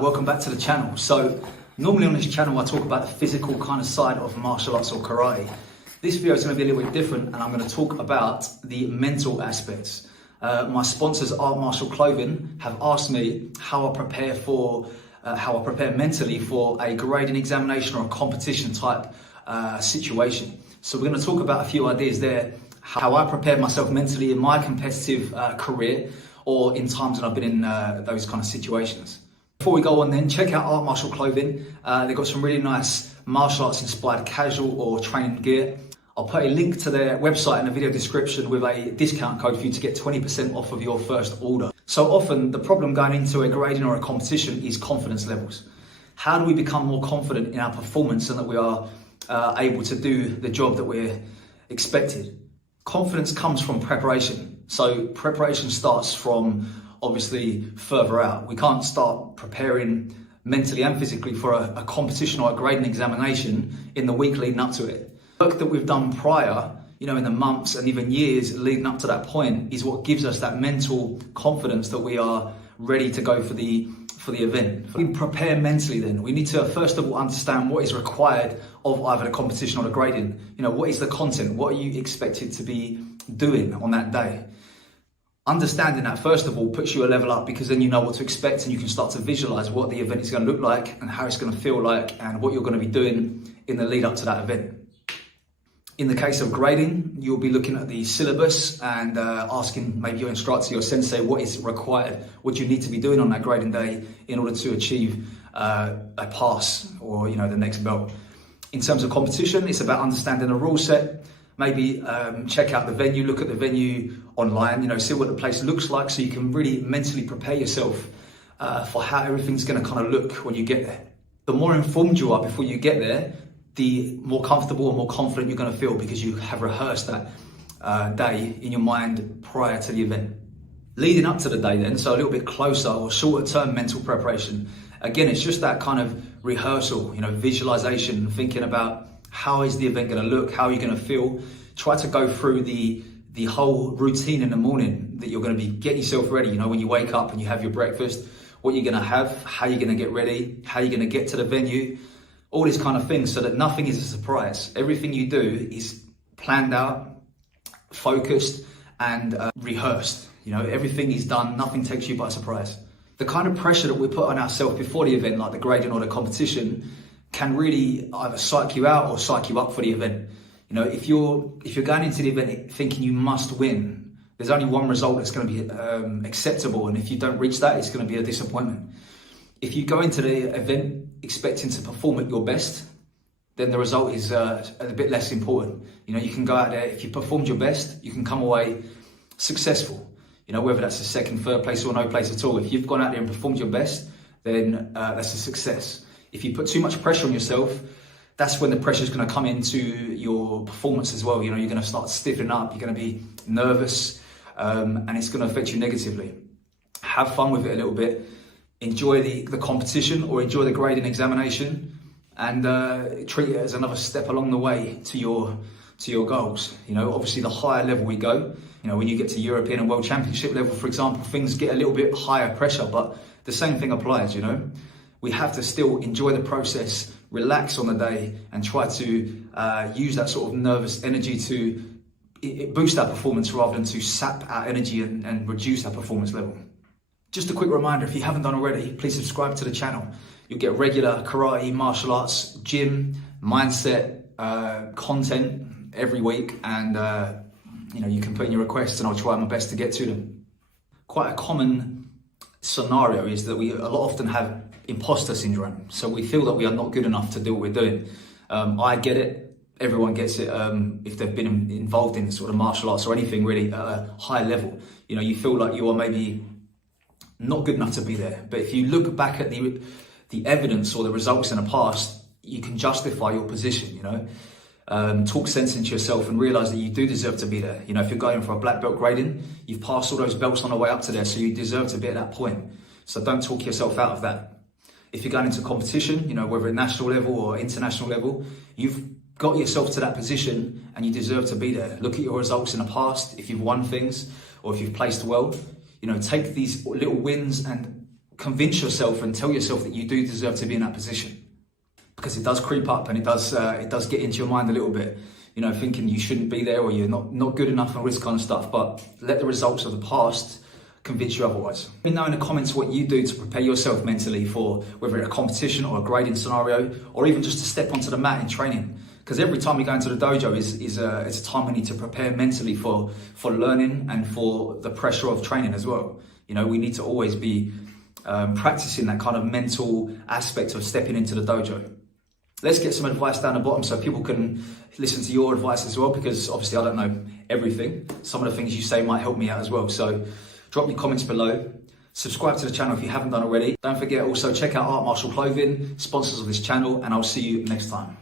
Welcome back to the channel. So normally on this channel I talk about the physical kind of side of martial arts or karate. This video is going to be a little bit different and I'm going to talk about the mental aspects. My sponsors, Art Martial Clothing, have asked me how I prepare mentally for a grading examination or a competition type situation. So we're going to talk about a few ideas there, how I prepared myself mentally in my competitive career or in times when I've been in those kind of situations. Before we go on then, check out Art Martial Clothing. They've got some really nice martial arts inspired casual or training gear. I'll put a link to their website in the video description with a discount code for you to get 20% off of your first order. So often the problem going into a grading or a competition is confidence levels. How do we become more confident in our performance and that we are able to do the job that we're expected? Confidence comes from preparation. So preparation starts from obviously further out. We can't start preparing mentally and physically for a competition or a grading examination in the week leading up to it. Work that we've done prior, in the months and even years leading up to that point is what gives us that mental confidence that we are ready to go for the event. We prepare mentally then. We need to first of all understand what is required of either the competition or the grading. What is the content? What are you expected to be doing on that day? Understanding that first of all puts you a level up because then you know what to expect and you can start to visualize what the event is going to look like and how it's going to feel like and what you're going to be doing in the lead up to that event. In the case of grading, you'll be looking at the syllabus and asking maybe your instructor, your sensei, what is required, what you need to be doing on that grading day in order to achieve a pass or the next belt. In terms of competition, it's about understanding the rule set. Maybe check out the venue, look at the venue online, see what the place looks like so you can really mentally prepare yourself for how everything's going to kind of look when you get there. The more informed you are before you get there, the more comfortable and more confident you're going to feel because you have rehearsed that day in your mind prior to the event. Leading up to the day then, so a little bit closer or shorter term mental preparation. Again, it's just that kind of rehearsal, visualization, thinking about how is the event going to look, how are you going to feel. Try to go through the whole routine in the morning that you're going to be, get yourself ready, when you wake up and you have your breakfast, what you're going to have, how you're going to get ready, how you're going to get to the venue, all these kind of things so that nothing is a surprise. Everything you do is planned out, focused and rehearsed. Everything is done, nothing takes you by surprise. The kind of pressure that we put on ourselves before the event, like the grading or the competition, can really either psych you out or psych you up for the event. If you're going into the event thinking you must win, there's only one result that's going to be acceptable, and if you don't reach that, it's going to be a disappointment. If you go into the event expecting to perform at your best, then the result is a bit less important. You can go out there, if you performed your best, you can come away successful. Whether that's a second, third place or no place at all. If you've gone out there and performed your best, then that's a success. If you put too much pressure on yourself, that's when the pressure is going to come into your performance as well. You're going to start stiffening up, you're going to be nervous, and it's going to affect you negatively. Have fun with it a little bit. Enjoy the competition or enjoy the grading examination and treat it as another step along the way to your goals. Obviously the higher level we go, when you get to European and World Championship level, for example, things get a little bit higher pressure, but the same thing applies, We have to still enjoy the process, relax on the day and try to use that sort of nervous energy to boost our performance rather than to sap our energy and reduce our performance level. Just a quick reminder, if you haven't done already, please subscribe to the channel. You'll get regular karate, martial arts, gym, mindset, content every week. And, you can put in your requests and I'll try my best to get to them. Quite a common scenario is that we a lot often have imposter syndrome. So we feel that we are not good enough to do what we're doing. I get it. Everyone gets it if they've been involved in sort of martial arts or anything really at a high level. You feel like you are maybe not good enough to be there. But if you look back at the evidence or the results in the past, you can justify your position, talk sense into yourself and realize that you do deserve to be there. If you're going for a black belt grading, you've passed all those belts on the way up to there, so you deserve to be at that point. So don't talk yourself out of that. If you're going into competition, whether at national level or international level, you've got yourself to that position and you deserve to be there. Look at your results in the past, if you've won things or if you've placed well. Take these little wins and convince yourself and tell yourself that you do deserve to be in that position, because it does creep up and it does get into your mind a little bit, you know, thinking you shouldn't be there or you're not good enough and all this kind of stuff. But let the results of the past convince you otherwise. Let me know in the comments what you do to prepare yourself mentally for whether it's a competition or a grading scenario, or even just to step onto the mat in training. Because every time you go into the dojo is a time we need to prepare mentally for learning and for the pressure of training as well. You know, we need to always be practicing that kind of mental aspect of stepping into the dojo. Let's get some advice down the bottom so people can listen to your advice as well, because obviously I don't know everything. Some of the things you say might help me out as well. So drop your comments below. Subscribe to the channel if you haven't done already. Don't forget, also check out Art Martial Clothing, sponsors of this channel, and I'll see you next time.